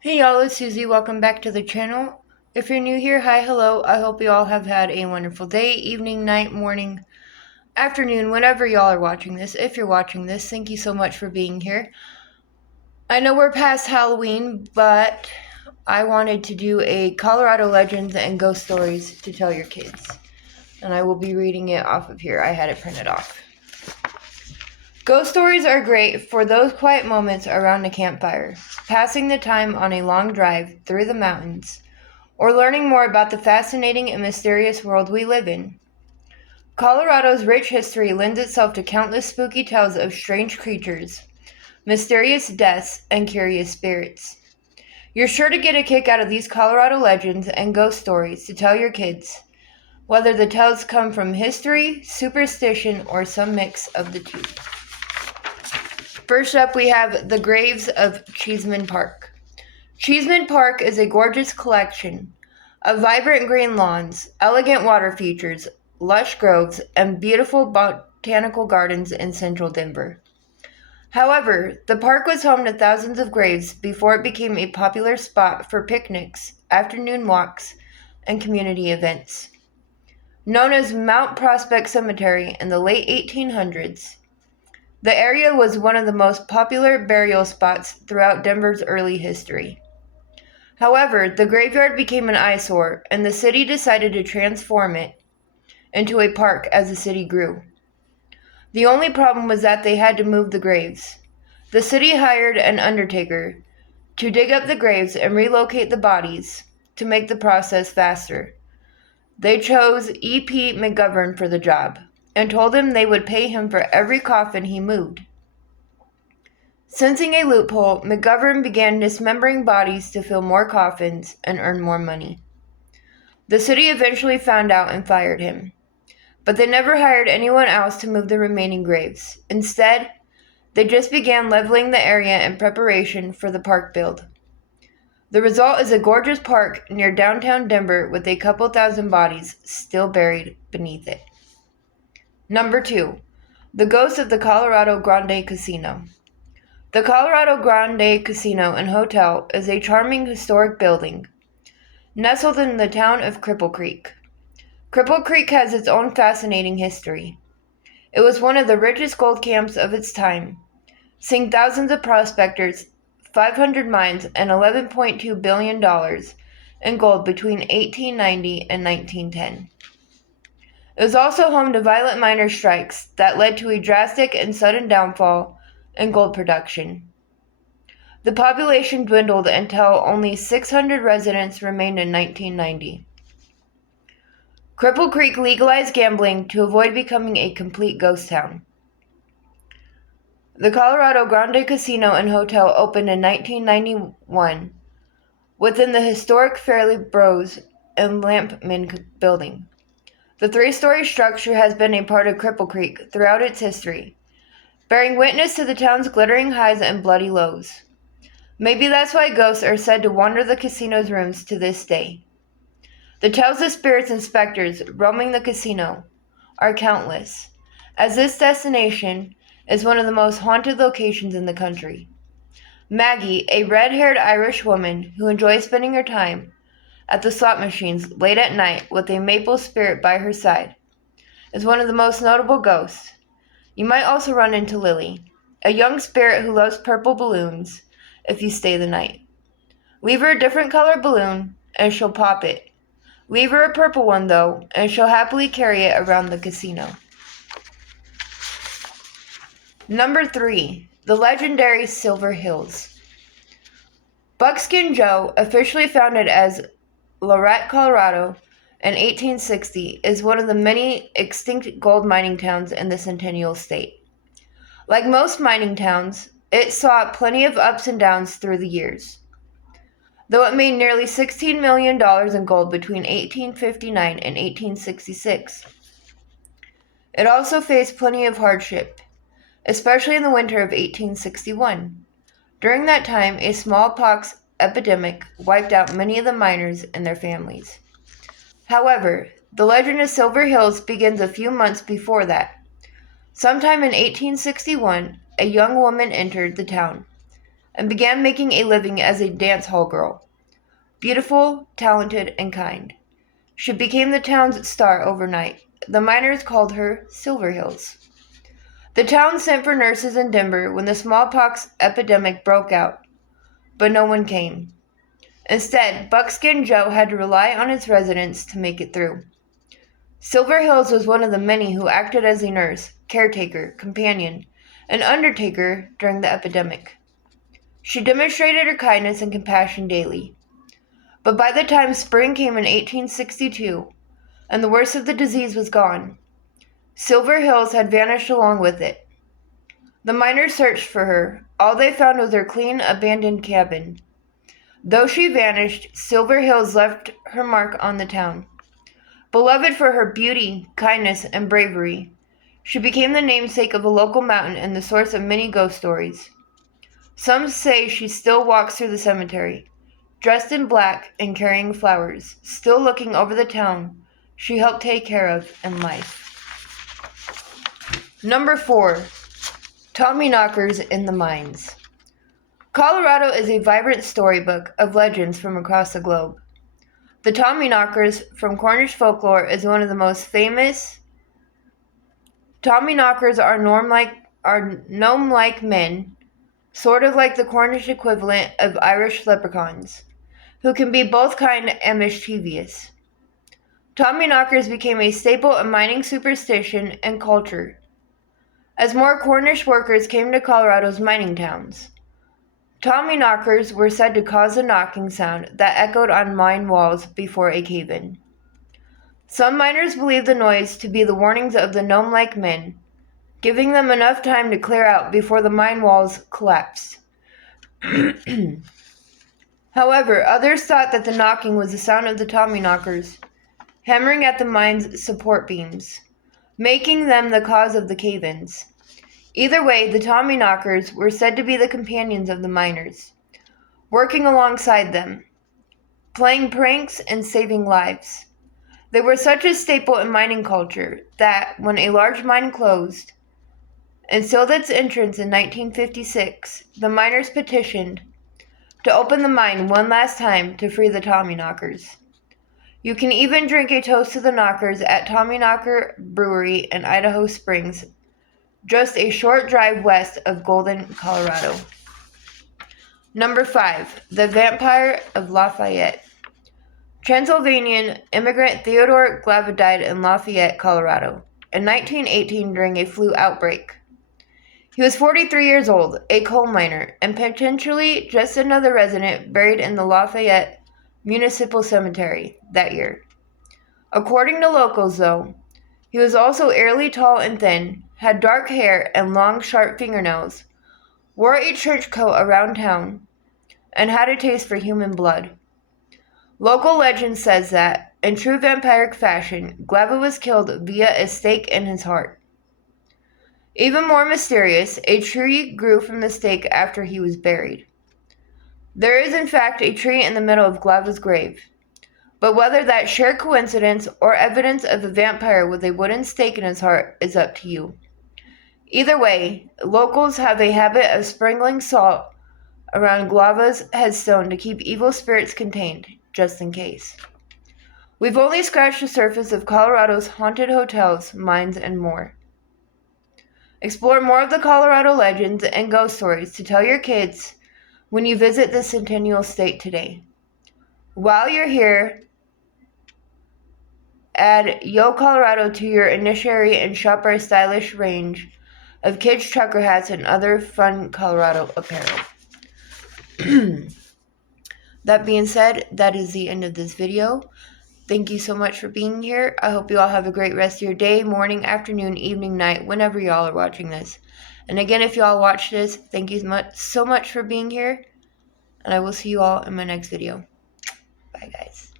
Hey y'all, it's Susie. Welcome back to the channel. If you're new here, hi, hello. I hope you all have had a wonderful day, evening, night, morning, afternoon, whenever y'all are watching this. If you're watching this, thank you so much for being here. I know we're past Halloween, but I wanted to do a Colorado Legends and Ghost Stories to tell your kids. And I will be reading it off of here. I had it printed off. Ghost stories are great for those quiet moments around a campfire, passing the time on a long drive through the mountains, or learning more about the fascinating and mysterious world we live in. Colorado's rich history lends itself to countless spooky tales of strange creatures, mysterious deaths, and curious spirits. You're sure to get a kick out of these Colorado legends and ghost stories to tell your kids, whether the tales come from history, superstition, or some mix of the two. First up, we have the Graves of Cheeseman Park. Cheeseman Park is a gorgeous collection of vibrant green lawns, elegant water features, lush groves, and beautiful botanical gardens in central Denver. However, the park was home to thousands of graves before it became a popular spot for picnics, afternoon walks, and community events. Known as Mount Prospect Cemetery in the late 1800s, the area was one of the most popular burial spots throughout Denver's early history. However, the graveyard became an eyesore, and the city decided to transform it into a park as the city grew. The only problem was that they had to move the graves. The city hired an undertaker to dig up the graves and relocate the bodies to make the process faster. They chose E.P. McGovern for the job and told him they would pay him for every coffin he moved. Sensing a loophole, McGovern began dismembering bodies to fill more coffins and earn more money. The city eventually found out and fired him, but they never hired anyone else to move the remaining graves. Instead, they just began leveling the area in preparation for the park build. The result is a gorgeous park near downtown Denver with a couple thousand bodies still buried beneath it. Number 2. The Ghost of the Colorado Grande Casino. The Colorado Grande Casino and Hotel is a charming historic building nestled in the town of Cripple Creek. Cripple Creek has its own fascinating history. It was one of the richest gold camps of its time, seeing thousands of prospectors, 500 mines, and $11.2 billion in gold between 1890 and 1910. It was also home to violent miners' strikes that led to a drastic and sudden downfall in gold production. The population dwindled until only 600 residents remained in 1990. Cripple Creek legalized gambling to avoid becoming a complete ghost town. The Colorado Grande Casino and Hotel opened in 1991 within the historic Fairley Bros and Lampman building. The three-story structure has been a part of Cripple Creek throughout its history, bearing witness to the town's glittering highs and bloody lows. Maybe that's why ghosts are said to wander the casino's rooms to this day. The tales of spirits and specters roaming the casino are countless, as this destination is one of the most haunted locations in the country. Maggie, a red-haired Irish woman who enjoys spending her time at the slot machines late at night with a maple spirit by her side, is one of the most notable ghosts. You might also run into Lily, a young spirit who loves purple balloons, if you stay the night. Leave her a different color balloon, and she'll pop it. Leave her a purple one, though, and she'll happily carry it around the casino. Number 3. The legendary Silver Hills. Buckskin Joe, officially founded as Lorette, Colorado, in 1860, is one of the many extinct gold mining towns in the Centennial State. Like most mining towns, it saw plenty of ups and downs through the years. Though it made nearly $16 million in gold between 1859 and 1866, it also faced plenty of hardship, especially in the winter of 1861. During that time, a smallpox epidemic wiped out many of the miners and their families. However, the legend of Silver Hills begins a few months before that. Sometime in 1861, a young woman entered the town and began making a living as a dance hall girl. Beautiful, talented, and kind, she became the town's star overnight. The miners called her Silver Hills. The town sent for nurses in Denver when the smallpox epidemic broke out, but no one came. Instead, Buckskin Joe had to rely on its residents to make it through. Silver Hills was one of the many who acted as a nurse, caretaker, companion, and undertaker during the epidemic. She demonstrated her kindness and compassion daily. But by the time spring came in 1862, and the worst of the disease was gone, Silver Hills had vanished along with it. The miners searched for her. All they found was her clean, abandoned cabin. Though she vanished, Silver Hills left her mark on the town. Beloved for her beauty, kindness, and bravery, she became the namesake of a local mountain and the source of many ghost stories. Some say she still walks through the cemetery, dressed in black and carrying flowers, still looking over the town she helped take care of in life. Number 4. Tommyknockers in the Mines. Colorado is a vibrant storybook of legends from across the globe. The Tommyknockers from Cornish folklore is one of the most famous. Tommyknockers are gnome-like men, sort of like the Cornish equivalent of Irish leprechauns, who can be both kind and mischievous. Tommyknockers became a staple of mining superstition and culture as more Cornish workers came to Colorado's mining towns. Tommyknockers were said to cause a knocking sound that echoed on mine walls before a cave-in. Some miners believed the noise to be the warnings of the gnome-like men, giving them enough time to clear out before the mine walls collapsed. However, others thought that the knocking was the sound of the Tommyknockers hammering at the mine's support beams, making them the cause of the cave-ins. Either way, the Tommyknockers were said to be the companions of the miners, working alongside them, playing pranks and saving lives. They were such a staple in mining culture that, when a large mine closed and sealed its entrance in 1956, the miners petitioned to open the mine one last time to free the Tommyknockers. You can even drink a toast to the Knockers at Tommyknocker Brewery in Idaho Springs, just a short drive west of Golden, Colorado. Number 5. The Vampire of Lafayette. Transylvanian immigrant Theodore Glava died in Lafayette, Colorado, in 1918 during a flu outbreak. He was 43 years old, a coal miner, and potentially just another resident buried in the Lafayette Municipal Cemetery that year. According to locals, though, he was also eerily tall and thin, had dark hair and long, sharp fingernails, wore a trench coat around town, and had a taste for human blood. Local legend says that, in true vampiric fashion, Glava was killed via a stake in his heart. Even more mysterious, a tree grew from the stake after he was buried. There is in fact a tree in the middle of Glava's grave, but whether that's sheer coincidence or evidence of a vampire with a wooden stake in his heart is up to you. Either way, locals have a habit of sprinkling salt around Glava's headstone to keep evil spirits contained, just in case. We've only scratched the surface of Colorado's haunted hotels, mines, and more. Explore more of the Colorado legends and ghost stories to tell your kids when you visit the Centennial State today. While you're here, add Yo Colorado to your initiatory and shop our stylish range of kids' trucker hats and other fun Colorado apparel. That being said, that is the end of this video. Thank you so much for being here. I hope you all have a great rest of your day, morning, afternoon, evening, night, whenever y'all are watching this. And again, if y'all watch this, thank you so much for being here. And I will see you all in my next video. Bye, guys.